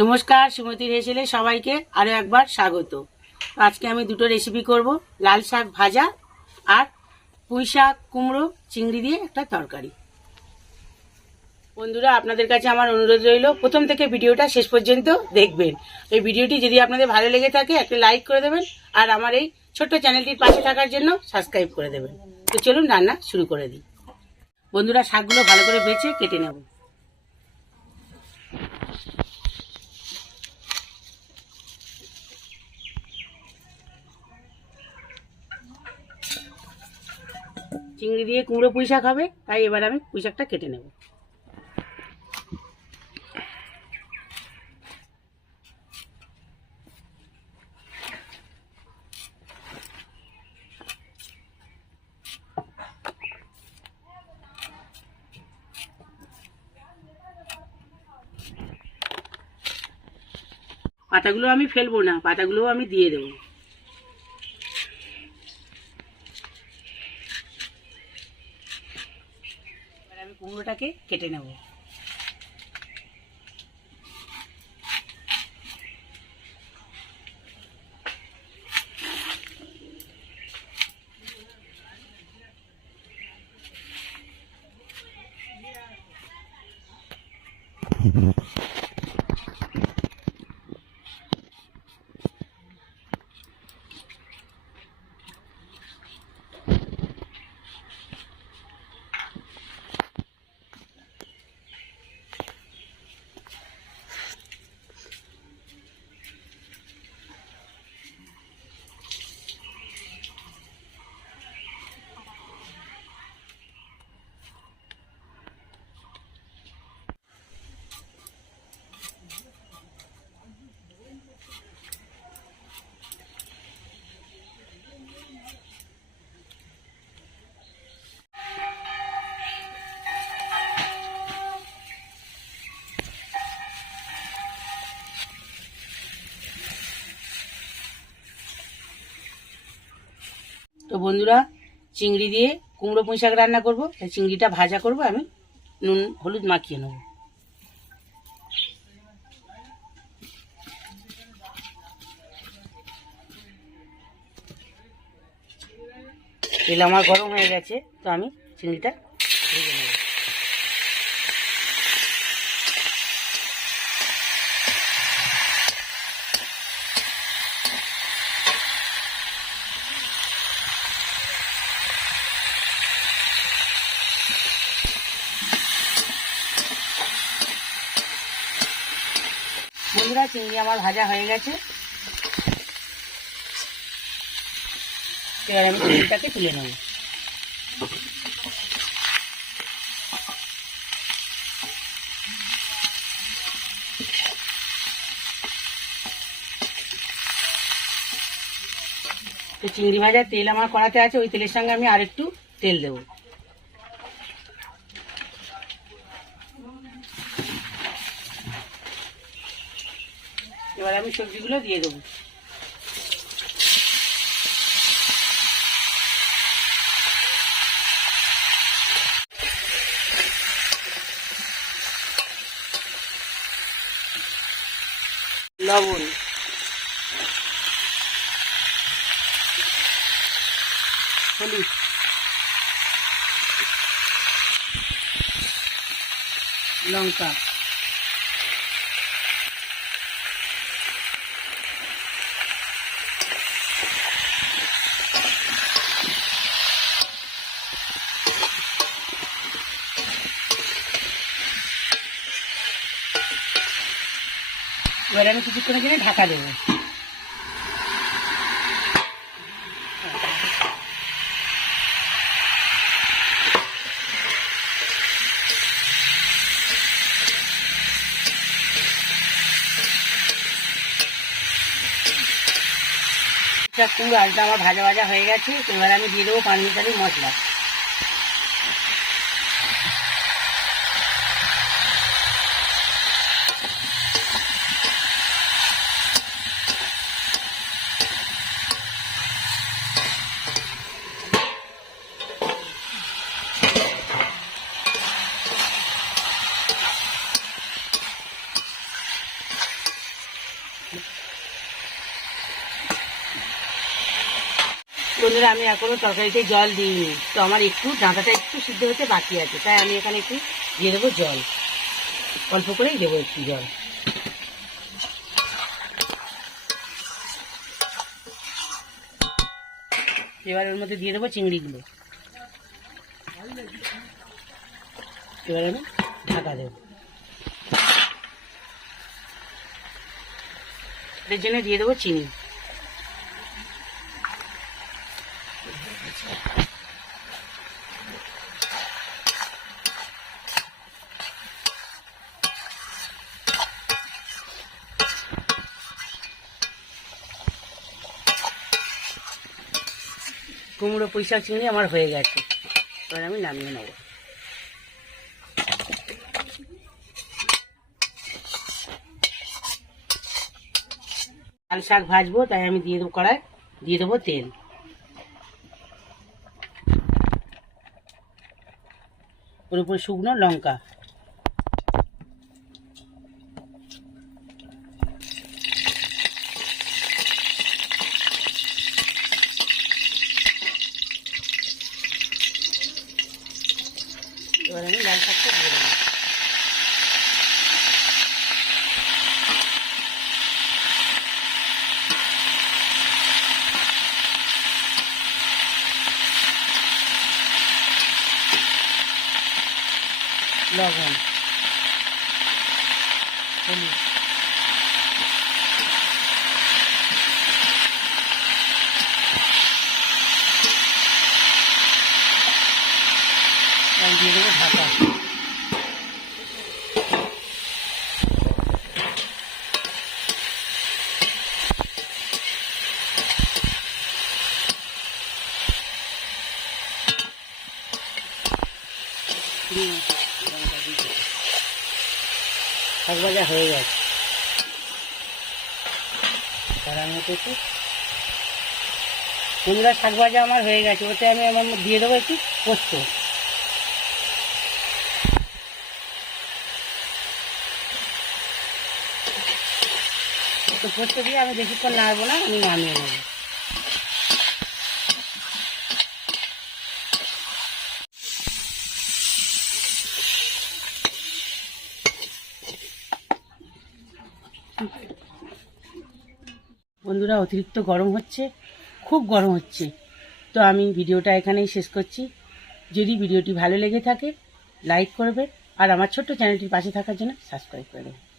নমস্কার, সুমতির হেসেলে সবাইকে আরো একবার স্বাগত। আজকে আমি দুটো রেসিপি করব, লাল শাক ভাজা আর পুঁই শাক কুমড়ো চিংড়ি দিয়ে একটা তরকারি। বন্ধুরা, আপনাদের কাছে আমার অনুরোধ রইল, প্রথম থেকে ভিডিওটা শেষ পর্যন্ত দেখবেন। এই ভিডিওটি যদি আপনাদের ভালো লেগে থাকে একটা লাইক করে দেবেন, আর আমার এই ছোট্ট চ্যানেলটির পাশে থাকার জন্য সাবস্ক্রাইব করে দেবেন। তো চলুন রান্না শুরু করে দিই। বন্ধুরা, শাকগুলো ভালো করে বেছে কেটে নেব। চিংড়ি দিয়ে কুমড়ো পুঁই শাক হবে, তাই এবার আমি পুঁই শাকটা কেটে নেব। পাতাগুলো আমি ফেলবো না, পাতাগুলো আমি দিয়ে দেবো। এবার আমি কুমড়োটাকে কেটে নেব। তো বন্ধুরা, চিংড়ি দিয়ে কুমড়ো পুঁই শাক রান্না করবো, তাই চিংড়িটা ভাজা করব। আমি নুন হলুদ মাখিয়ে নেব। তেল আমার গরম হয়ে গেছে, তো আমি চিংড়িটা ভেজে নেব। বন্ধুরা, চিংড়ি আমার ভাজা হয়ে গেছে, এবার আমি চিংড়িটাকে তুলে নেব। তো চিংড়ি ভাজার তেল আমার কড়াতে আছে, ওই তেলের সঙ্গে আমি আরেকটু তেল দেবো। এবার আমি সবজিগুলো দিয়ে দেবো। লবণ, হলুদ, লঙ্কা, এবার আমি কিছুক্ষণের জন্য ঢাকা দেবো। কুমড়ো আলুটা আমার ভাজা ভাজা হয়ে গেছে, এবার আমি দিয়ে দেবো পাঁচমিশালি মশলা। বন্ধুরা আমি এখনো তরকারিতে জল দিইনি, তো আমার একটু ডাঁটাটা একটু সিদ্ধ হতে বাকি আছে, তাই আমি এখানে একটু দিয়ে দেবো জল, অল্প করেই দেবো একটু জল। এবার এর মধ্যে দিয়ে দেবো চিংড়িগুলো। এবার আমি ঢাকা দেবো। এর জন্য দিয়ে দেবো চিনি। কুমড়ো পুঁই শাক চিংড়ি আমার হয়ে গেছে, এবার আমি নামিয়ে নেব। লাল শাক ভাজবো, তাই আমি দিয়ে দেবো কড়াই, দিয়ে দেবো তেল। ওর উপরে শুকনো লঙ্কা, এবার আমি লাল শাকটা দিয়ে দেবো। লবণ, হলুদ, দিয়ে দেবো ঢাকা। শাক ভাজা হয়ে গেছে, তার আমি একটু কুমড়ার শাক ভাজা আমার হয়ে গেছে, ওতে আমি আমার দিয়ে দেবো একটু পোস্ত। তো পোস্ত দিয়ে আমি বেশিক্ষণ নাড়বো না, আমি নামিয়ে নেবো। বন্ধুরা অতিরিক্ত গরম হচ্ছে, খুব গরম হচ্ছে, তো আমি ভিডিওটা এখানেই শেষ করছি। যদি ভিডিওটি ভালো লেগে থাকে লাইক করবে, আর আমার ছোট্ট চ্যানেলটির পাশে থাকার জন্য সাবস্ক্রাইব করে দেবেন।